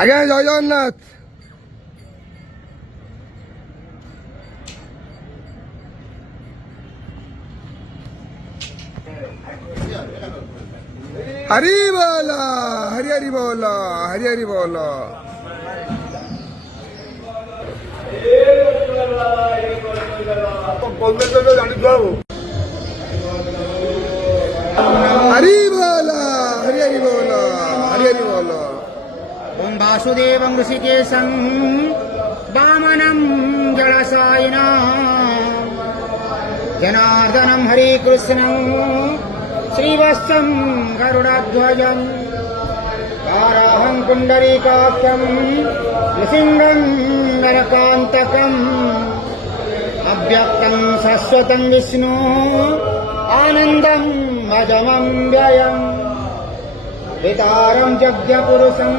আগে জয় জগন্নাথ। हरी बोला, हरी हरी बोला, हरी हरी बोला। हरी बोला, हरी हरी बोला, हरी हरी बोला। ओम वासुदेवं ऋषिकेशं वामनं जलसायिना जनार्दनं हरिकृष्णं श्रीवत्सं गरुडध्वजं वाराहं पुण्डरीकाक्षं नृसिंहं नरकान्तकम् अव्यक्तं शाश्वतं विष्णु आनन्दं अजमं व्ययम् वितारं यज्ञपुरुषं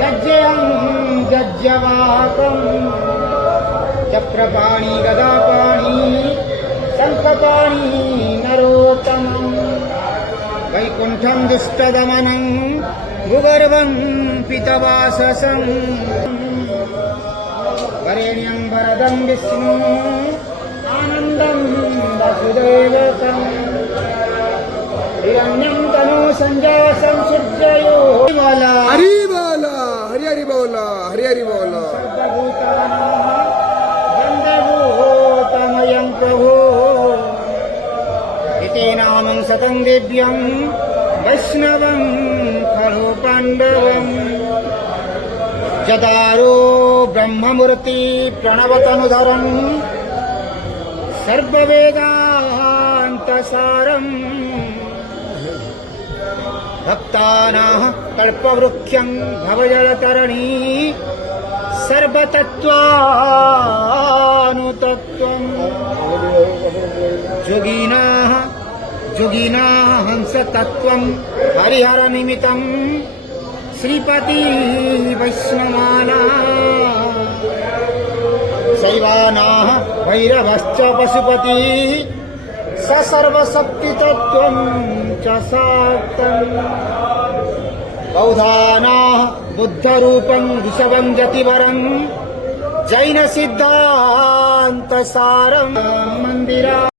यज्ञं यज्ञवाहकं चक्रपाणि गदापाणि शङ्खपाणि नरोत्तमं वैकुण्ठं दुष्टदमनं भूगर्भं पितवाससं वरेण्यं वरदं विष्णु आनन्दं वसुदेवकम् हिरण्यं तनु संजासं सूर्ययो वाला हरी बोला, हरी हरी बोला, हरी हरी बोला। सर्वभूतानां वन्दभूतमयं प्रभो इति नामं शतं दिव्यं वैष्णवं खलु पाण्डवं जदारो ब्रह्ममूर्ति प्रणवतनुधरं सर्ववेदान्तसारम् भक्तानां कल्पवृक्षं भवजलतरणी सर्वतत्त्वानुतत्त्वं जोगिनाः हंसतत्त्वं हरिहरनिमित्तं श्रीपति वैष्णवानां शैवानाः भैरवश्च पशुपतिः स सर्वशक्तितत्त्वं च साक्तम् बौधानाः बुद्धरूपं ऋषभं जतिवरं जैनसिद्धान्तसारं मन्दिरा